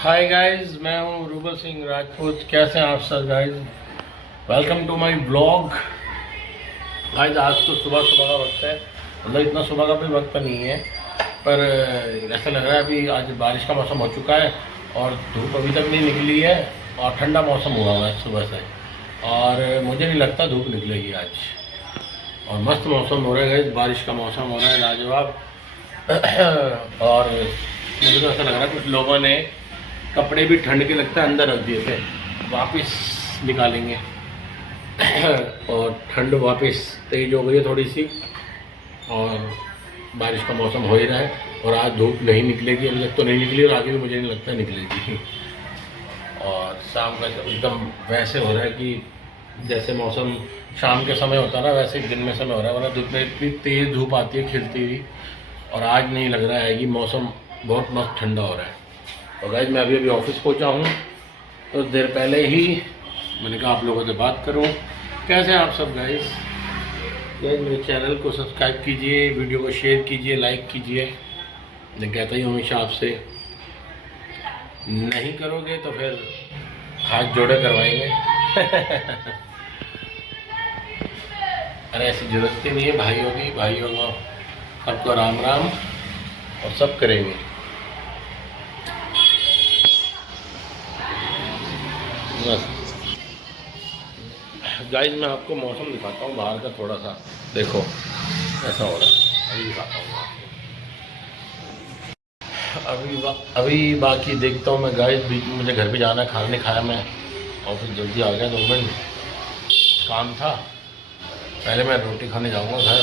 Hi guys, मैं हूँ rouble Singh Rajput. कैसे हैं आप सब guys? Welcome to my blog. Guys आज तो सुबह सुबह का वक्त है, मतलब इतना सुबह का भी वक्त नहीं है, पर ऐसा लग रहा है अभी आज बारिश का मौसम हो चुका है और धूप अभी तक नहीं निकली है और ठंडा मौसम हुआ हुआ है सुबह से, और मुझे नहीं लगता धूप निकलेगी आज। और मस्त मौसम हो रहा है गाइस, बारिश का मौसम हो रहा है लाजवाब। और मुझे तो ऐसा लग रहा है कुछ लोगों ने कपड़े भी ठंड के लगता है अंदर रख दिए थे, वापस निकालेंगे। और ठंड वापस तेज हो गई है थोड़ी सी, और बारिश का मौसम हो ही रहा है। और आज धूप नहीं निकलेगी, अभी तक तो नहीं निकली और आगे भी मुझे नहीं लगता निकलेगी। और शाम का एकदम वैसे हो रहा है कि जैसे मौसम शाम के समय होता है ना, वैसे दिन में समय हो रहा है, वरना धूप में इतनी तेज़ धूप आती है खिलती हुई। और आज नहीं लग रहा है कि मौसम बहुत मस्त ठंडा हो रहा है। तो गाइस मैं अभी ऑफिस पहुंचा हूँ, तो देर पहले ही मैंने कहा आप लोगों से बात करूँ। कैसे हैं आप सब गाइस? मेरे चैनल को सब्सक्राइब कीजिए, वीडियो को शेयर कीजिए, लाइक कीजिए। मैं कहता ही हूँ हमेशा आपसे, नहीं करोगे तो फिर हाथ जोड़े करवाएंगे। अरे ऐसी जरूरत ही नहीं है, भाइयों को सबको राम राम, और सब करेंगे। बस गाइस मैं आपको मौसम दिखाता हूँ बाहर का, थोड़ा सा देखो ऐसा हो रहा है। अभी दिखाता हूँ आपको। अभी बाकी देखता हूँ मैं गाइस। बीच में मुझे घर भी जाना है, खाना नहीं खाया मैं, ऑफिस जल्दी आ गया, 2 मिनट काम था। पहले मैं रोटी खाने जाऊँगा घर,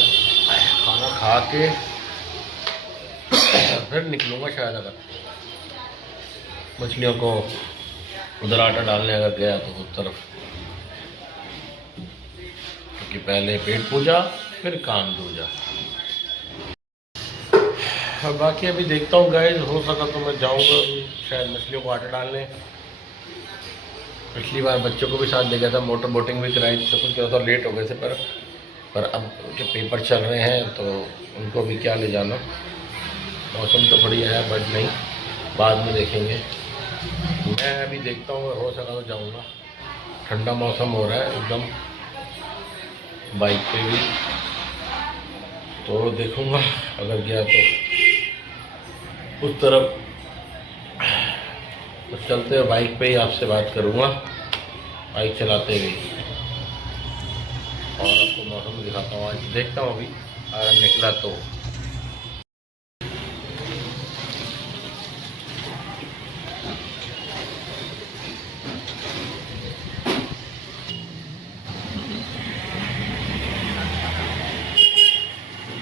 खाना खा के फिर निकलूँगा शायद, अगर मछलियों को उधर आटा डालने अगर गया तो उस तरफ, क्योंकि पहले पेट पूजा फिर कान दूजा। बाकी अभी देखता हूँ गाइस, हो सका तो मैं जाऊँगा शायद मछलियों को आटा डालने। पिछली बार बच्चों को भी साथ ले गया था, मोटर बोटिंग भी कराई थी, सब कुछ किया था, लेट हो गए थे, पर अब उनके पेपर चल रहे हैं तो उनको भी क्या ले जाना। मौसम तो बढ़िया है, बट नहीं, बाद में देखेंगे। मैं अभी देखता हूँ, हो सका तो जाऊँगा। ठंडा मौसम हो रहा है एकदम, बाइक पे भी तो देखूँगा, अगर गया तो उस तरफ तो चलते हुए बाइक पे ही आपसे बात करूँगा, बाइक चलाते हुए, और आपको मौसम दिखाता हूँ। आज देखता हूँ अभी अगर निकला तो।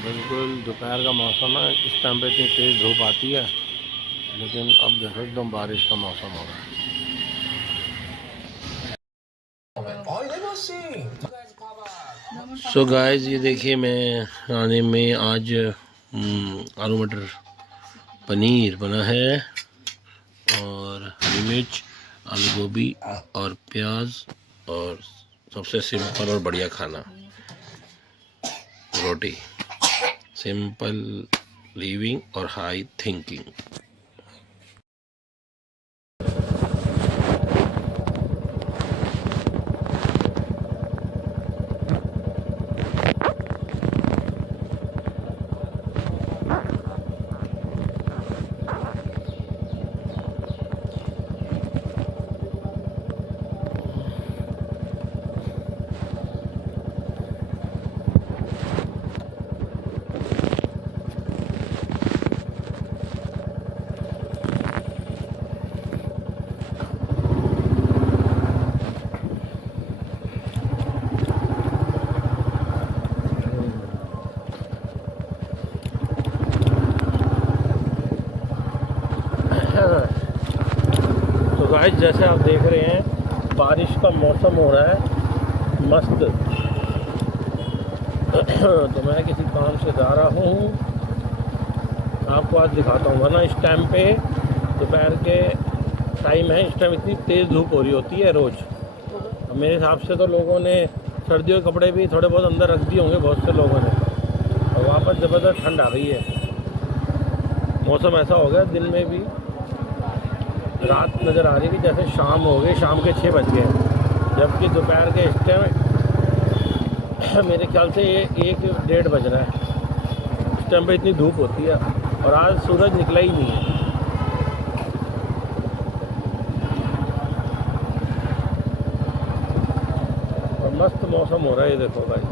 बिल्कुल दोपहर का मौसम है, इस टाइम पे इतनी तेज़ धूप आती है, लेकिन अब देखो एकदम बारिश का मौसम हो रहा है। सो गाइस ये देखिए, मैं खाने में आज आलू मटर पनीर बना है, और हरी मिर्च, आलू गोभी और प्याज, और सबसे सिंपल और बढ़िया खाना रोटी। सिंपल लिविंग और हाई थिंकिंग। तो गाइस जैसे आप देख रहे हैं, बारिश का मौसम हो रहा है मस्त। तो मैं किसी काम से जा रहा हूँ, आपको आज दिखाता हूँ। वरना इस टाइम पे दोपहर के टाइम है, इस टाइम इतनी तेज़ धूप हो रही होती है रोज़। मेरे हिसाब से तो लोगों ने सर्दियों के कपड़े भी थोड़े बहुत अंदर रख दिए होंगे, बहुत से लोगों ने, और वापस ज़बरदस्त ठंड आ गई है। मौसम ऐसा हो गया दिन में भी रात नज़र आ रही थी, जैसे शाम हो गई, शाम के 6 बज गए, जबकि दोपहर के इस टाइम मेरे ख्याल से ये 1-1:30 बज रहा है। इस टाइम पे इतनी धूप होती है और आज सूरज निकला ही नहीं है। और मस्त मौसम हो रहा है, ये देखो भाई।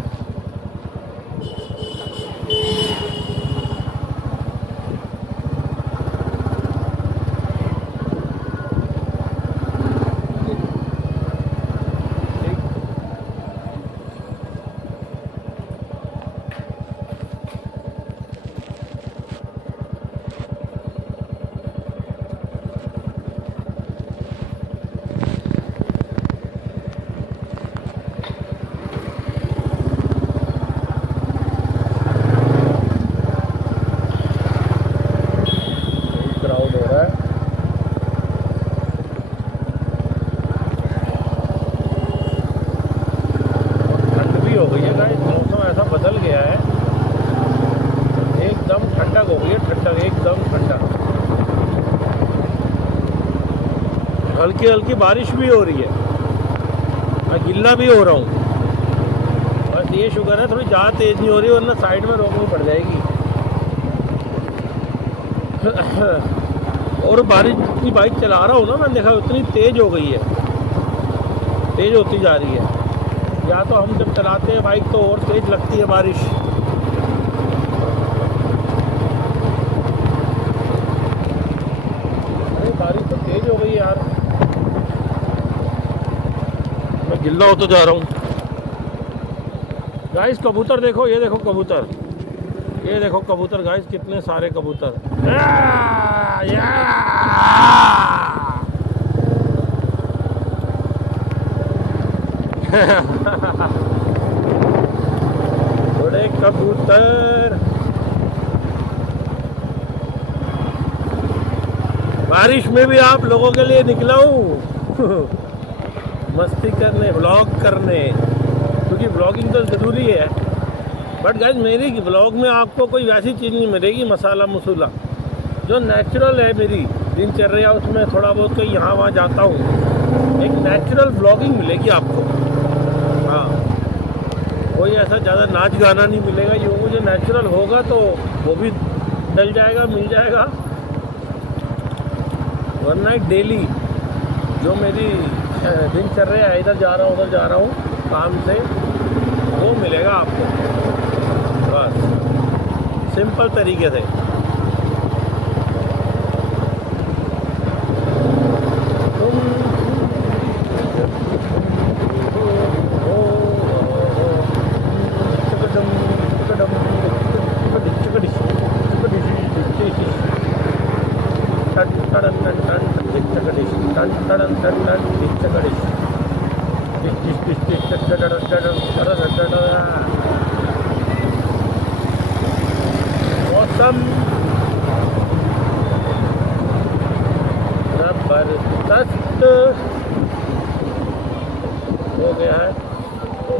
हो गई है गाइस, मौसम ऐसा बदल गया है, एकदम ठंडक हो गई है, ठंडक एकदम ठंडा। हल्की हल्की बारिश भी हो रही है, मैं गिल्ला भी हो रहा हूँ। बस ये शुक्र है थोड़ी ज़्यादा तेज़ नहीं हो रही, वरना साइड में रोकनी पड़ जाएगी। और बारिश की बाइक चला रहा हूँ ना, मैंने देखा उतनी तेज़ हो गई है, तेज़ होती जा रही है। या तो हम जब चलाते हैं बाइक तो और तेज़ लगती है बारिश। अरे बारिश तो तेज़ हो गई यार, मैं गिल्ला होता जा रहा हूँ। गाइस कबूतर देखो, ये देखो कबूतर, ये देखो कबूतर गाइस, कितने सारे कबूतर। बड़े कबूतर बारिश में भी आप लोगों के लिए निकला हूँ मस्ती करने, व्लॉग करने, क्योंकि व्लॉगिंग तो ज़रूरी है। बट गाइस मेरी व्लॉग में आपको कोई वैसी चीज़ नहीं मिलेगी मसाला मसूला, जो नेचुरल है मेरी दिनचर्या, उसमें थोड़ा बहुत कहीं यहाँ वहाँ जाता हूँ, एक नेचुरल व्लॉगिंग मिलेगी आपको। हाँ, कोई ऐसा ज़्यादा नाच गाना नहीं मिलेगा, जो मुझे नेचुरल होगा तो वो भी डल जाएगा, मिल जाएगा। वरना एक डेली जो मेरी दिनचर्या है, इधर जा रहा हूँ उधर जा रहा हूँ काम से, वो मिलेगा आपको बस सिंपल तरीके से। मौसम जबरदस्त हो गया है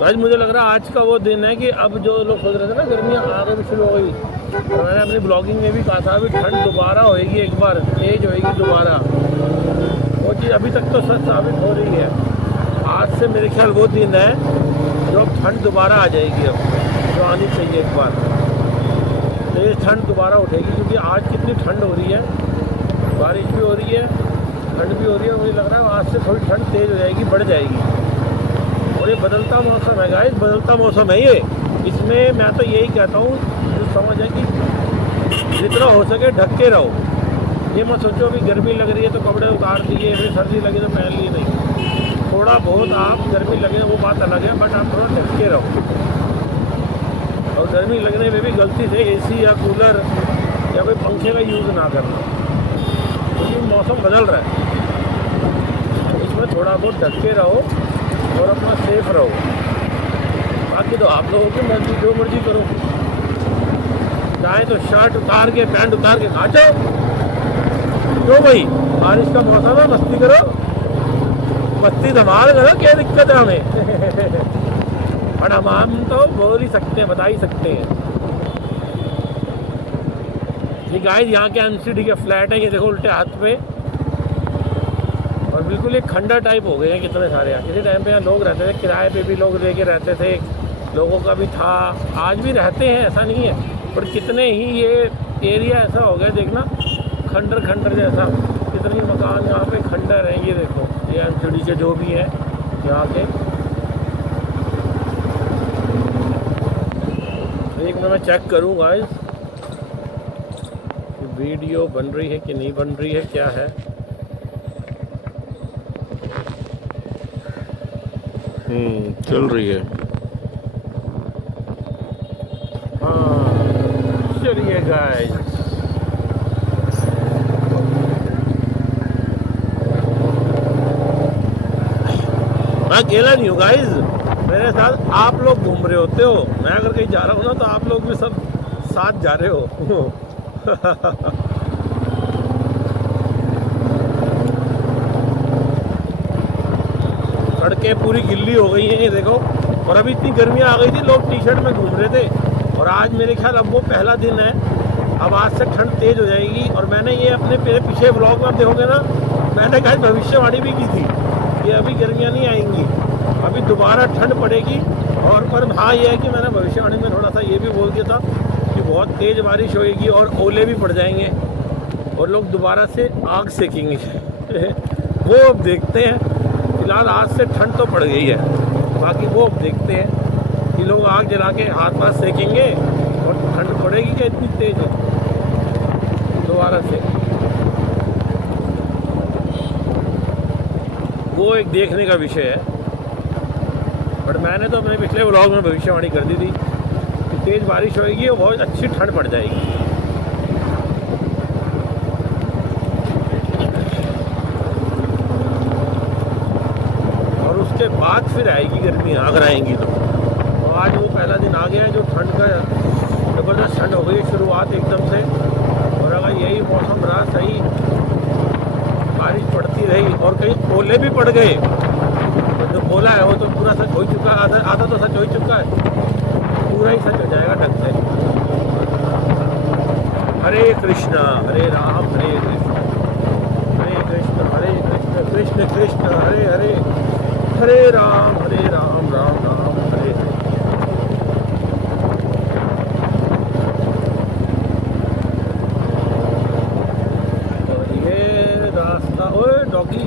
आज। मुझे लग रहा है आज का वो दिन है कि अब जो लोग सोच रहे थे ना गर्मियाँ आगे भी शुरू हो गई, तो मैंने अपनी ब्लॉगिंग में भी कहा था अभी ठंड दोबारा होएगी, एक बार तेज होएगी दोबारा। वो चीज़ अभी तक तो सच साबित हो रही है। आज से मेरे ख्याल वो दिन है जो अब ठंड दोबारा आ जाएगी, अब जो आनी चाहिए एक बार, तो ये ठंड दोबारा उठेगी। क्योंकि आज कितनी ठंड हो रही है, बारिश भी हो रही है, ठंड भी हो रही है। मुझे लग रहा है आज से थोड़ी ठंड तेज़ हो जाएगी, बढ़ जाएगी। और ये बदलता मौसम है गाइस, बदलता मौसम है ये। इसमें मैं तो यही कहता हूँ, जो समझ है कि जितना हो सके ढक के रहो। ये मत सोचो अभी गर्मी लग रही है तो कपड़े उतार दिए, फिर सर्दी लगी तो पहन लिए, नहीं। थोड़ा बहुत आप गर्मी लगे वो बात अलग है, बट आप थोड़ा ढक के रहो। और गर्मी लगने में भी गलती से एसी या कूलर या कोई पंखे का यूज़ ना करना, क्योंकि मौसम बदल रहा है। इसमें थोड़ा बहुत ढक के रहो और अपना सेफ रहो। बाकी तो आप लोगों की मर्जी, जो मर्जी करो। चाहे तो शर्ट उतार के, पैंट उतार के खा जाओ, क्यों भाई, बारिश का मौसम है, मस्ती करो, मस्ती धमाल करो, क्या दिक्कत है हमें पर हम तो बोल ही सकते हैं, बता ही सकते हैं। ये गाइस यहाँ के एमसीडी के फ्लैट है, ये देखो उल्टे हाथ पे, और बिल्कुल एक खंडर टाइप हो गए हैं कितने सारे यहाँ। किसी टाइम पे यहाँ लोग रहते थे, किराए पे भी लोग लेके रहते थे, लोगों का भी था, आज भी रहते हैं, ऐसा नहीं है। पर कितने ही ये एरिया ऐसा हो गया, देखना खंडर खंडर जैसा, कितने मकान यहाँ पे खंडर हैं। ये देखो ये एमसीडी के जो भी है यहाँ के। एक मिनट मैं चेक करूँ गाइस, वीडियो बन रही है कि नहीं बन रही है, क्या है। चल रही है। हाँ चलिए गाइस, मैं अकेला नहीं हूँ गाइस, मेरे साथ आप लोग घूम रहे होते हो। मैं अगर कहीं जा रहा हूँ ना तो आप लोग भी सब साथ जा रहे हो। सड़कें पूरी गिल्ली हो गई हैं ये देखो। और अभी इतनी गर्मी आ गई थी, लोग टी शर्ट में घूम रहे थे। और आज मेरे ख्याल अब वो पहला दिन है, अब आज से ठंड तेज़ हो जाएगी। और मैंने ये अपने पिछले व्लॉग में आप देखोगे ना, मैंने कहा भविष्यवाणी भी की थी कि अभी गर्मियाँ नहीं आएंगी, अभी दोबारा ठंड पड़ेगी। और पर हाँ ये है कि मैंने भविष्यवाणी में थोड़ा सा ये भी बोल दिया था कि बहुत तेज़ बारिश होएगी और ओले भी पड़ जाएंगे और लोग दोबारा से आग सेकेंगे। वो अब देखते हैं। फिलहाल आज से ठंड तो पड़ गई है, बाकी वो अब देखते हैं कि लोग आग जला के हाथ पाथ सेकेंगे और ठंड पड़ेगी क्या इतनी तेज़ दोबारा से। वो एक देखने का विषय है। बट मैंने तो अपने पिछले व्लॉग में भविष्यवाणी कर दी थी कि तेज़ बारिश होएगी और बहुत अच्छी ठंड पड़ जाएगी। और उसके बाद फिर आएगी गर्मी, अगर आएंगी तो। आज वो पहला दिन आ गया है जो ठंड का, ज़बरदस्त ठंड हो गई शुरुआत एकदम से। और अगर यही मौसम रहा सही, बारिश पड़ती रही और कहीं ओले भी पड़ गए, तो जो बोला है वो तो पूरा सच हो चुका है। आधा तो सच हो चुका है, पूरा ही सच हो जाएगा ढंग से। हरे कृष्णा हरे राम हरे कृष्ण हरे कृष्ण हरे कृष्ण कृष्ण कृष्ण हरे हरे, हरे राम राम राम हरे हरे। और ये रास्ता, ओए डॉगी,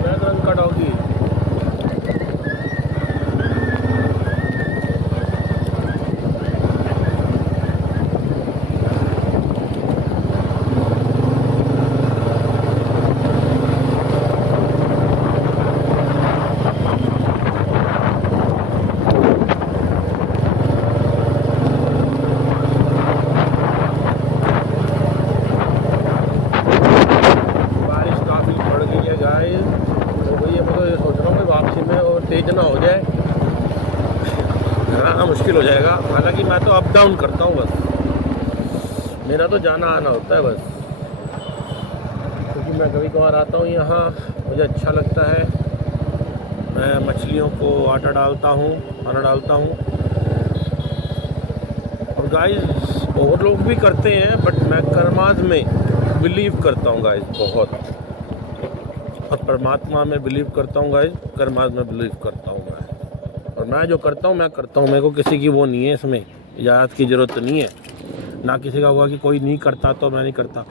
ब्लैक रंग का डॉगी। तेज ना हो जाए, घर आना मुश्किल हो जाएगा। हालांकि मैं तो अप डाउन करता हूँ बस, मेरा तो जाना आना होता है बस, क्योंकि मैं कभी कभार आता हूँ यहाँ, मुझे अच्छा लगता है। मैं मछलियों को आटा डालता हूँ, खाना डालता हूँ। और गाइस और लोग भी करते हैं, बट मैं कर्माद में बिलीव करता हूँ गाइस बहुत, और परमात्मा में बिलीव करता हूँ गाइस, कर्माद में बिलीव करता हूँ मैं। और मैं जो करता हूँ मैं करता हूँ, मेरे को किसी की वो नहीं है, इसमें इजाज़त की ज़रूरत नहीं है। ना किसी का हुआ कि कोई नहीं करता तो मैं नहीं करता।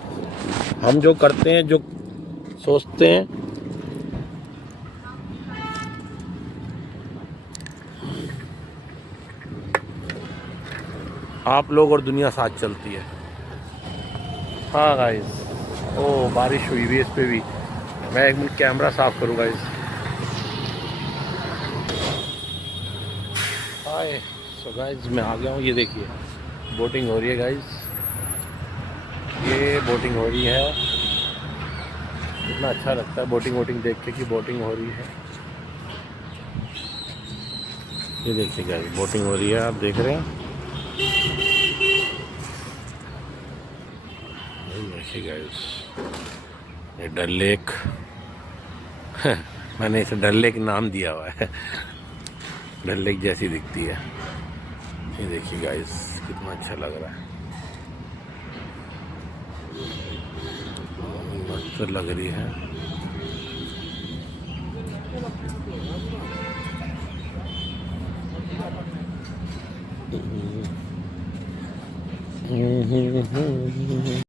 हम जो करते हैं, जो सोचते हैं, आप लोग और दुनिया साथ चलती है। हाँ गाइस, ओ बारिश हुई भी इस पे भी। मैं एक मिनट कैमरा साफ करूँगा इस। हाय सो गाइस, मैं आ गया हूँ। ये देखिए बोटिंग हो रही है गाइस, ये बोटिंग हो रही है। कितना अच्छा लगता है बोटिंग देख के कि बोटिंग हो रही है। ये देखिए गाइस बोटिंग हो रही है, आप देख रहे हैं। देखिए गाइस ये डल लेक, मैंने इसे डल लेक नाम दिया हुआ है। डल लेक जैसी दिखती है। ये देखिए गाइस कितना अच्छा लग रहा है, मस्त लग रही है।